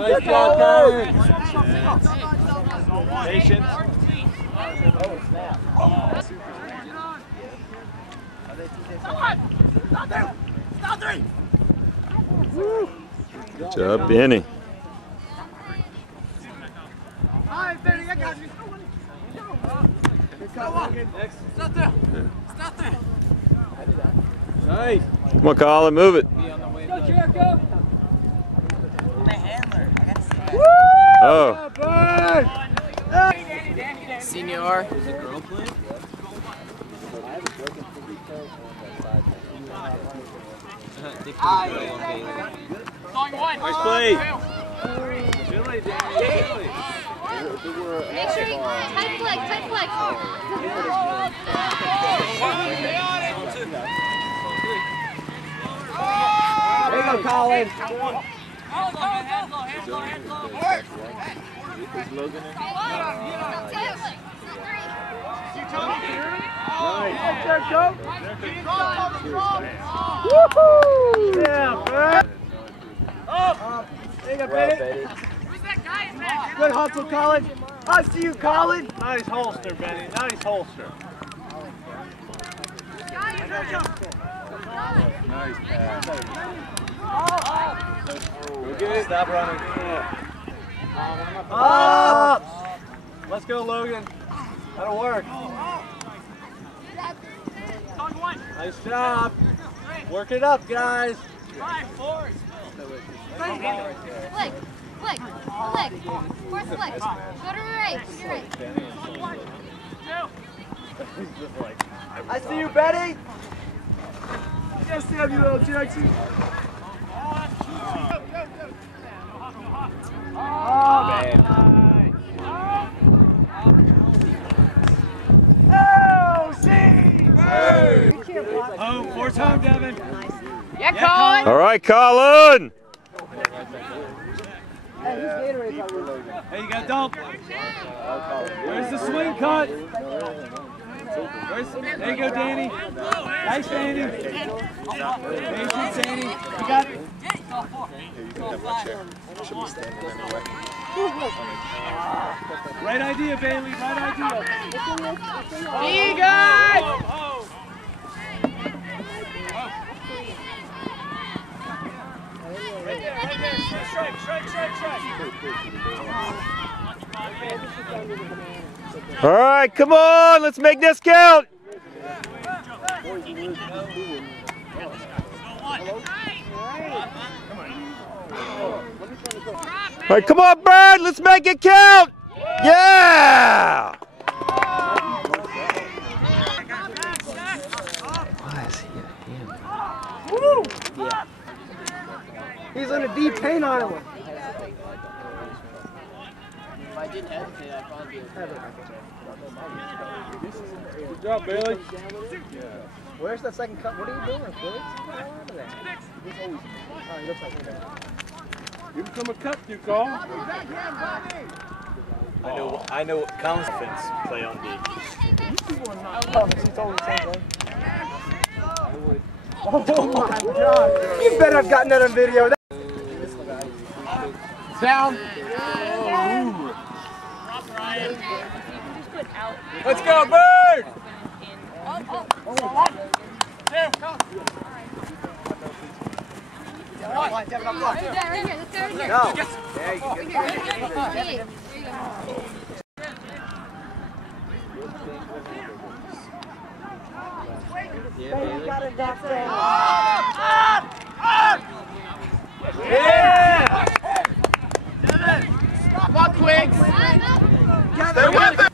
Nice job, Colin. Patience. Oh, snap. Good job, Benny. Alright, Benny, I got you. Stop there. Stop there. Nice. Come on, Colin, move it. Go, Jericho. My handler. I got to see that. Oh. Senior. Is it girl playing? Nice play. Billy, Danny. Make sure you tight flag. There you go, Colin. Is Logan in? Nice. Woohoo! Yeah, man. There you go, Betty. Who's that guy in back? Good hustle, Colin. I see you, Colin. Nice holster, Benny. Nice holster. Nice pass. Good. Stop running. Up. Let's go, Logan. That'll work. Nice job. Work it up, guys. Flick. Force flick. Go to right. I see you, Betty. Yes, Samuel Jackson. Oh, man. Oh, see! Hey! Oh, fourth time, Devin. Yeah, Colin. All right, Colin. Hey, you got dump. Where's the swing cut? There you go, Danny. Nice, Danny. Patience, Danny. You got it. Right idea, Bailey. Right idea. You guys. Right there. Strike. All right, come on. Let's make this count. All right, come on, Bird. Let's make it count. Yeah. Why is he a him? Woo! Yeah. He's on a deep paint island. If I didn't hesitate, I'd probably be Good job, Bailey. Where's the second cut? What are you doing, Billy? Give him some cut, you call. I know confidence play on D. Oh my God! You better have gotten that on video. Down. Let's go, Bird! Right here. Let's go right here. No. There you go. Yeah! Come on, Twigs. Stay with it!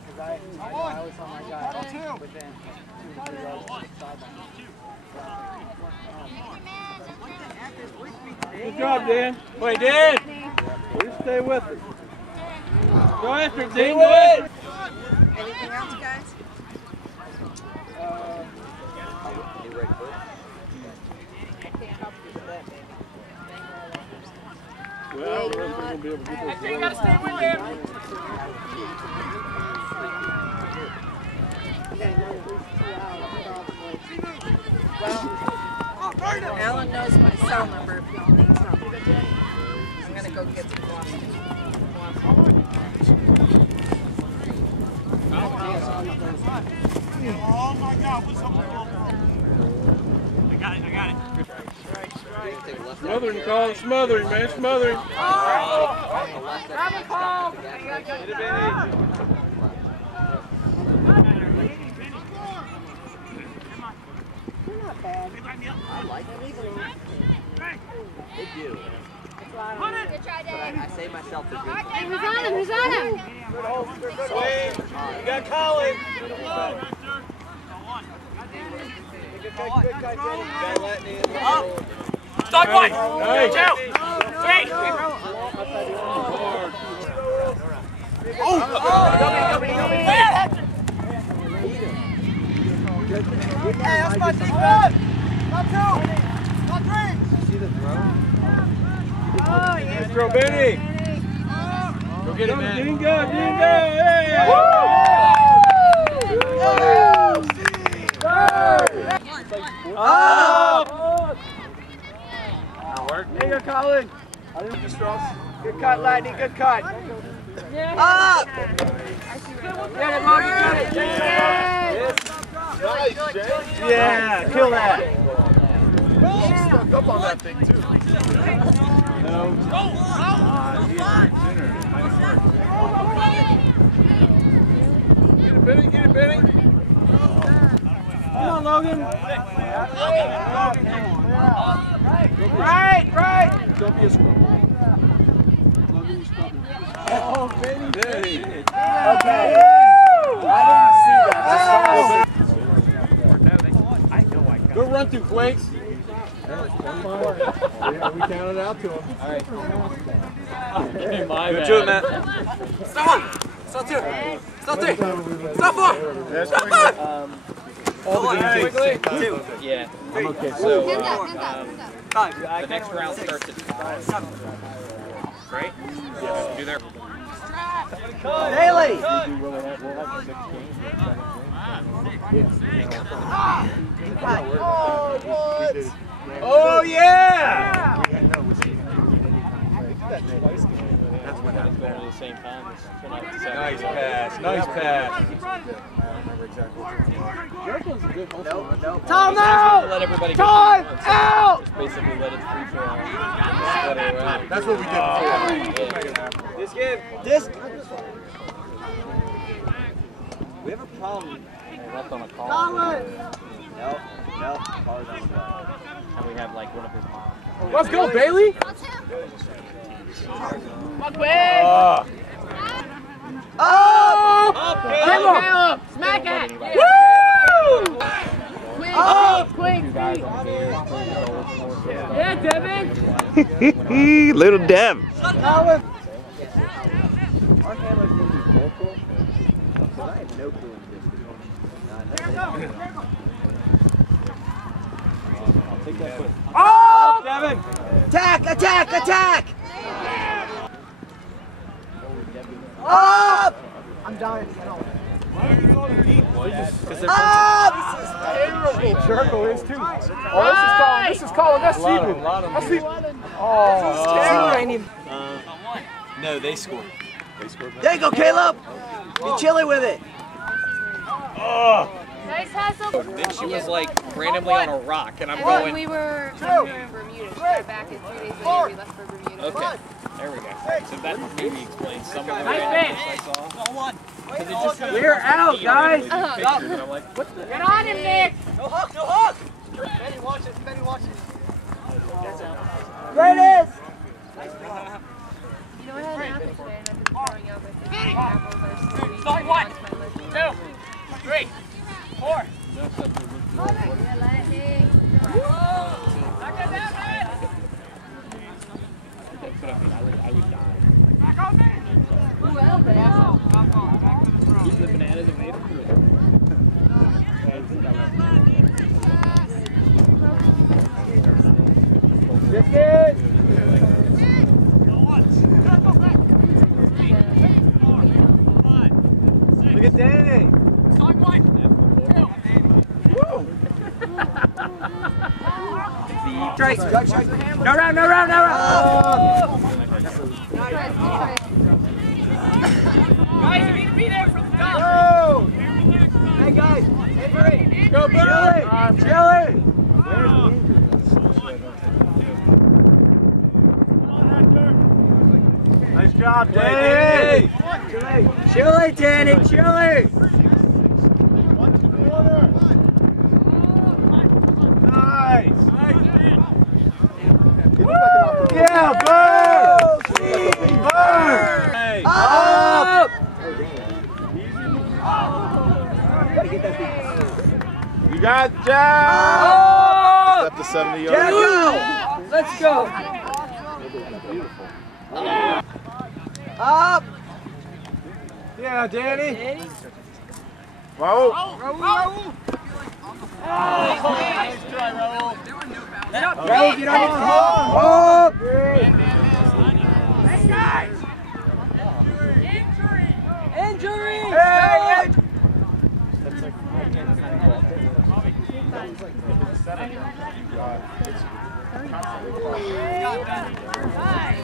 Good job, Dan. Wait, Dan! We'll just stay with it. Go after it, Dan. Go ahead. Anything else, guys? Well, we're going to be able to get this. You gotta stay with him. Alan knows my cell number if y'all need something. I'm gonna go get some coffee. Oh my God, what's up? I got it. Smothering, call it smothering, man, smothering. Grab a call. Get it, Benny. Good try, Dave. I say myself to do. Hey, who's on him? Who's on him? Swing. You got Colin. Start one. Nice. 2, 3. That's my defense! Not 2! Not 3! See the throw? Let's throw Benny. Go get him, man. Dingo. Hey! Oh! There you go, Colin. Good cut, Lightning, good cut. Up! Get it, Marty, get it. Nice, Jay. Yeah, kill that. Stuck up on that thing, too. No. Get it, Benny. Come on, Logan. Right. Don't be a scrub. Logan, you scrubbing. Oh, Benny. Okay. I didn't see that. Go run through, Flakes. We counted out to him. All right. Good job, Matt. Stop 1. Stop 2. Stop 3. Stop 4. Stop 5. All the games take 2. Yeah. I'm okay. Hands So, up, hands up. The next round starts at 5. Right? Yeah. Do there. Haley! we'll have the 6 games. Oh, yeah! That's when it's going at the same time. Nice pass. Jericho's a good hustle. No. Time out! Let everybody go. Time out! Basically let it free for all. That's what we did before. This game. We have a problem. Left on a call. No. Caller's on the go. And we have like one of his moms. Let's go, Bailey. Caleb. Smack it. Quick. Yeah, Devin. Little Dev. Our camera's going to be vocal. I have no clue in this. Oh, Devin. Attack! Up! I'm dying. Up! Terrible. Jericho is too. Oh, this is calling. That's Seaman. That's Seaman. No, they scored. There you go, Caleb! Be chilly with it. Nice hustle. Then she was like randomly on a rock, and I'm When going. we were in Bermuda, she got back in 3 days later. We left for Bermuda. Okay, there we go. So that maybe explains some of the Nice randomness pitch. I saw. Because it just We're out, guys. And I'm like, what the? Get on him, Nick. No hook! Benny, watch it. There it is! You know what had happened today, and I've been throwing out my favorite apples are sweet. Start 1, 2, 3, 4. I would die. Back on me. Well, then. Eat the bananas and made it through. Look at Danny. Start 1, 2. Strike. No round. Guys, you need to be there from the top. Go! Hey guys, injury. Go, Billy! Chili! Nice job, Danny! Chili, Danny, chili! Nice! Yeah, Bird! Bird! Hey! Up! You got Jack! Up to 70 yards. Jack, go! Let's go! Up! Yeah, Danny. Raul. Raul, get on the hole! Hey, guys! Injury! Hey!